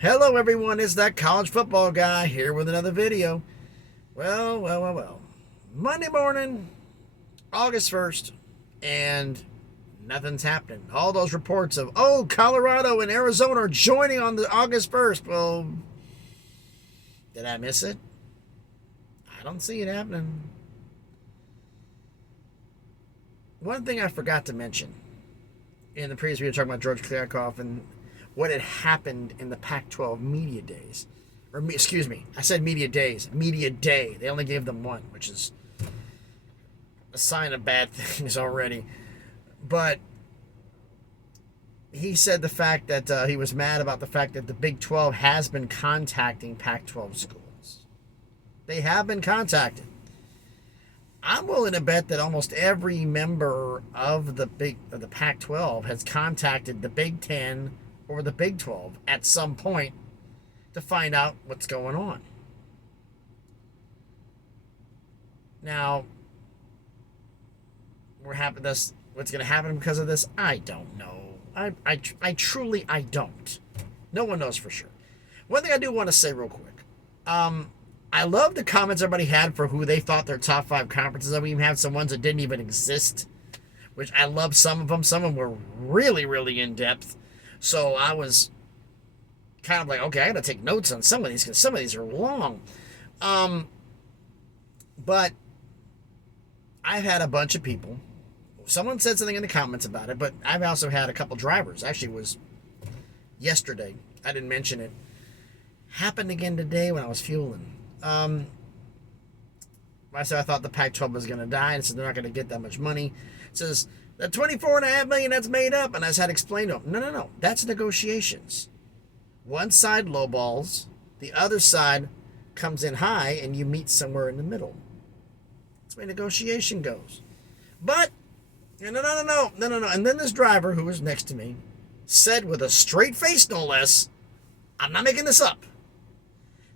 Hello everyone, it's that college football guy here with another video. Well. Monday morning, August 1st, and nothing's happening. All those reports of, oh, Colorado and Arizona are joining on the August 1st. Well, did I miss it? I don't see it happening. One thing I forgot to mention in the previous video talking about George Kliavkoff and what had happened in the Pac-12 media days. Excuse me, I said media days. Media day. They only gave them one, which is a sign of bad things already. But he said the fact that he was mad about the fact that the Big 12 has been contacting Pac-12 schools. They have been contacted. I'm willing to bet that almost every member of the Pac-12 has contacted the Big 10 or the Big 12 at some point to find out what's going on. Now, what's going to happen because of this? I don't know. I truly don't. No one knows for sure. One thing I do want to say real quick. I love the comments everybody had for who they thought their top 5 conferences are. We even had some ones that didn't even exist, which I love some of them. Some of them were really, really in-depth. So I was kind of like, okay, I got to take notes on some of these because some of these are long. But I've had a bunch of people. Someone said something in the comments about it, but I've also had a couple drivers. Actually, it was yesterday. I didn't mention it. Happened again today when I was fueling. I said I thought the Pac-12 was going to die, and said they're not going to get that much money. It says the $24.5 million that's made up, and I just had to explain to them, no, that's negotiations. One side lowballs, the other side comes in high, and you meet somewhere in the middle. That's the way negotiation goes. But no. And then this driver who was next to me said with a straight face, no less, I'm not making this up,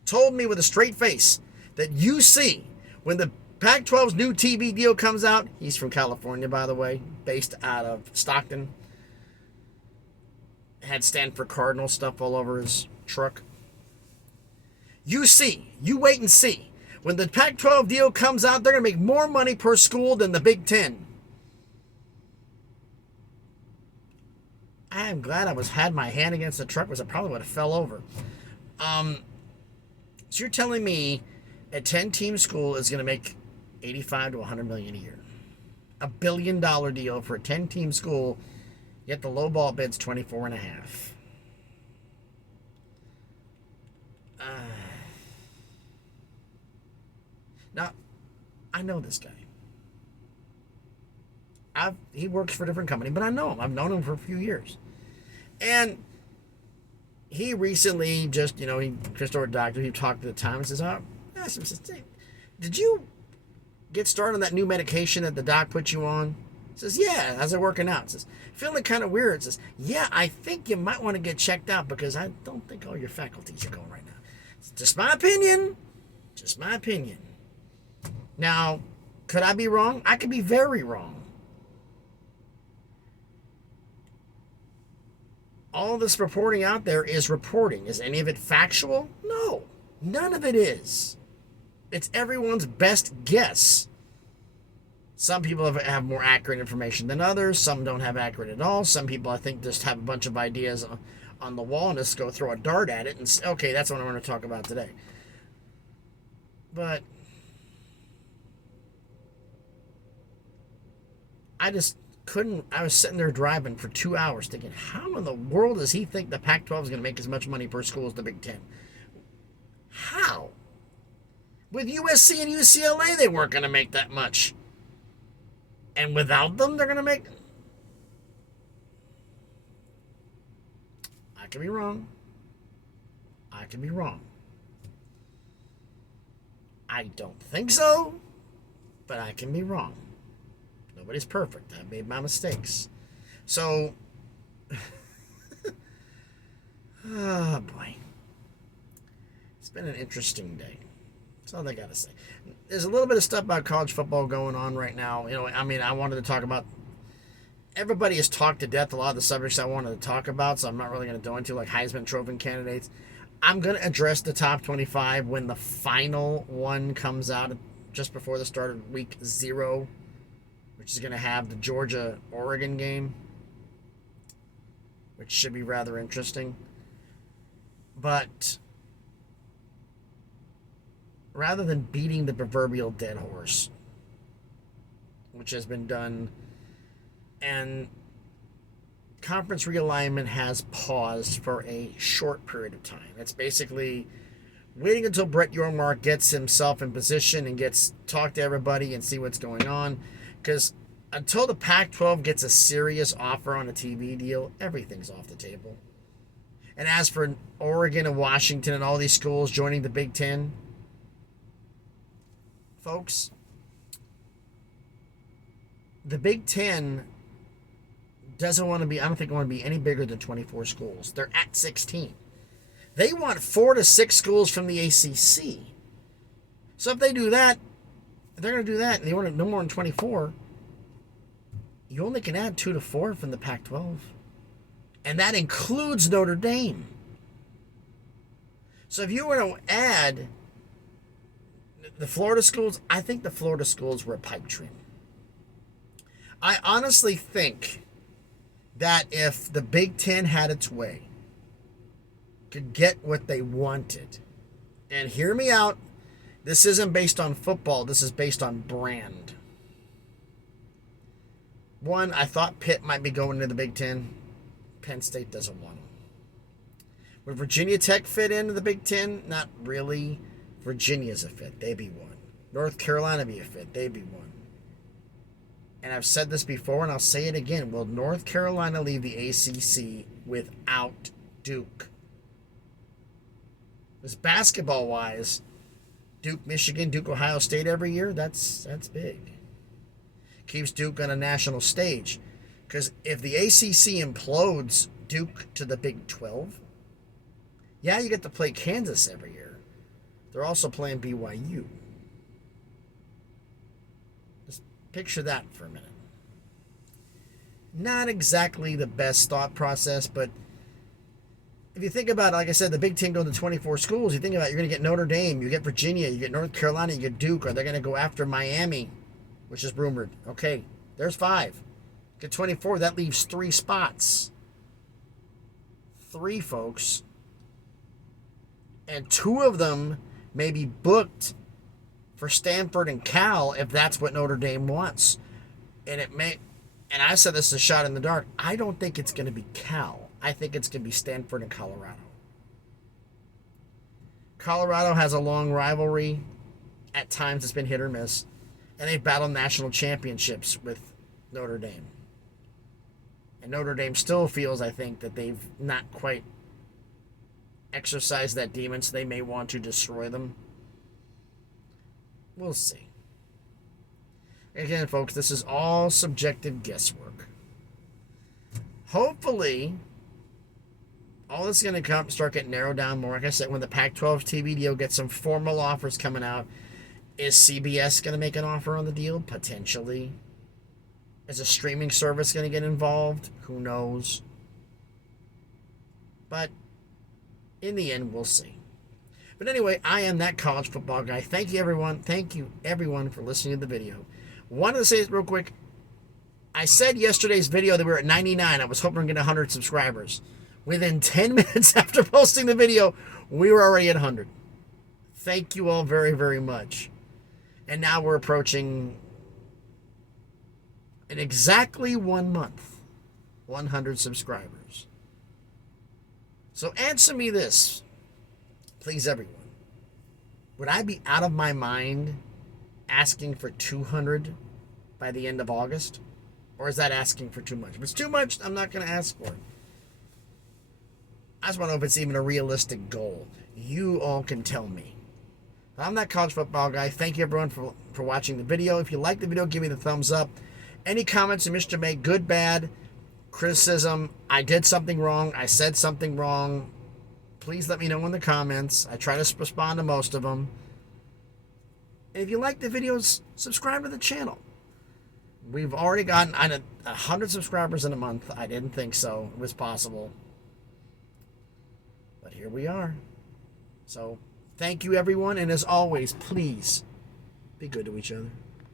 told me with a straight face that you see when the Pac-12's new TV deal comes out, he's from California, by the way, based out of Stockton, had Stanford Cardinal stuff all over his truck. You wait and see. When the Pac-12 deal comes out, they're going to make more money per school than the Big 10. I am glad I had my hand against the truck, because I probably would have fell over. So you're telling me a 10-team school is going to make $85 to $100 million a year? $1 billion deal for a 10-team school, yet the low ball bid's 24.5. Now, I know this guy. He works for a different company, but I know him. I've known him for a few years. And he recently just, he restored a doctor. He talked to the Times and says, did you get started on that new medication that the doc put you on? He says, yeah, how's it working out? He says, feeling kind of weird. He says, yeah, I think you might want to get checked out because I don't think all your faculties are going right now. It's just my opinion. Just my opinion. Now, could I be wrong? I could be very wrong. All this reporting out there is reporting. Is any of it factual? No, none of it is. It's everyone's best guess. Some people have more accurate information than others. Some don't have accurate at all. Some people, I think, just have a bunch of ideas on the wall and just go throw a dart at it and say, okay, that's what I'm going to talk about today. But I just couldn't. I was sitting there driving for 2 hours thinking, how in the world does he think the Pac-12 is going to make as much money per school as the Big 10? How? With USC and UCLA, they weren't going to make that much. And without them, they're going to make... I could be wrong. I don't think so, but I can be wrong. Nobody's perfect. I made my mistakes. So, oh boy. It's been an interesting day. That's all I got to say. There's a little bit of stuff about college football going on right now. I wanted to talk about everybody has talked to death a lot of the subjects I wanted to talk about, so I'm not really going to go into like Heisman Trophy candidates. I'm going to address the top 25 when the final one comes out just before the start of week 0, which is going to have the Georgia-Oregon game, which should be rather interesting. But rather than beating the proverbial dead horse, which has been done, and conference realignment has paused for a short period of time. It's basically waiting until Brett Yormark gets himself in position and gets talk to everybody and see what's going on. Because until the Pac-12 gets a serious offer on a TV deal, everything's off the table. And as for Oregon and Washington and all these schools joining the Big Ten, folks, the Big Ten doesn't want to be, I don't think it want to be any bigger than 24 schools. They're at 16. They want 4 to 6 schools from the ACC. So if they do that, if they're going to do that and they want no more than 24, you only can add 2 to 4 from the Pac-12. And that includes Notre Dame. So if you were to add the Florida schools, I think the Florida schools were a pipe dream. I honestly think that if the Big Ten had its way, could get what they wanted, and hear me out, this isn't based on football, this is based on brand. One, I thought Pitt might be going to the Big Ten. Penn State doesn't want them. Would Virginia Tech fit into the Big Ten? Not really. Virginia's a fit. They be one. North Carolina be a fit. They be one. And I've said this before, and I'll say it again. Will North Carolina leave the ACC without Duke? Because basketball-wise, Duke, Michigan, Duke, Ohio State every year, that's big. Keeps Duke on a national stage. Because if the ACC implodes Duke to the Big 12, yeah, you get to play Kansas every year. They're also playing BYU. Just picture that for a minute. Not exactly the best thought process, but if you think about it, like I said, the Big Ten goes to 24 schools. You think about it, you're going to get Notre Dame, you get Virginia, you get North Carolina, you get Duke. Are they going to go after Miami, which is rumored? Okay, there's 5. Get 24, that leaves 3 spots. 3, folks. And 2 of them may be booked for Stanford and Cal if that's what Notre Dame wants. And it may, and I said this is a shot in the dark, I don't think it's going to be Cal. I think it's going to be Stanford and Colorado. Colorado has a long rivalry. At times it's been hit or miss. And they've battled national championships with Notre Dame. And Notre Dame still feels, I think, that they've not quite exercised that demon, so they may want to destroy them. We'll see. Again, folks, this is all subjective guesswork. Hopefully, all this is going to start getting narrowed down more. Like I said, when the Pac-12 TV deal gets some formal offers coming out, is CBS going to make an offer on the deal? Potentially. Is a streaming service going to get involved? Who knows? But in the end, we'll see. But anyway, I am that college football guy. Thank you, everyone. Thank you, everyone, for listening to the video. Wanted to say this real quick. I said yesterday's video that we were at 99. I was hoping to get 100 subscribers. Within 10 minutes after posting the video, we were already at 100. Thank you all very, very much. And now we're approaching, in exactly 1 month, 100 subscribers. So answer me this, please, everyone. Would I be out of my mind asking for 200 by the end of August? Or is that asking for too much? If it's too much, I'm not going to ask for it. I just want to know if it's even a realistic goal. You all can tell me. But I'm that college football guy. Thank you, everyone, for watching the video. If you like the video, give me the thumbs up. Any comments you wish to make, good, bad, criticism, I did something wrong, I said something wrong, please let me know in the comments. I try to respond to most of them. And if you like the videos, subscribe to the channel. We've already gotten 100 subscribers in a month. I didn't think so. It was possible. But here we are. So, thank you, everyone. And as always, please be good to each other.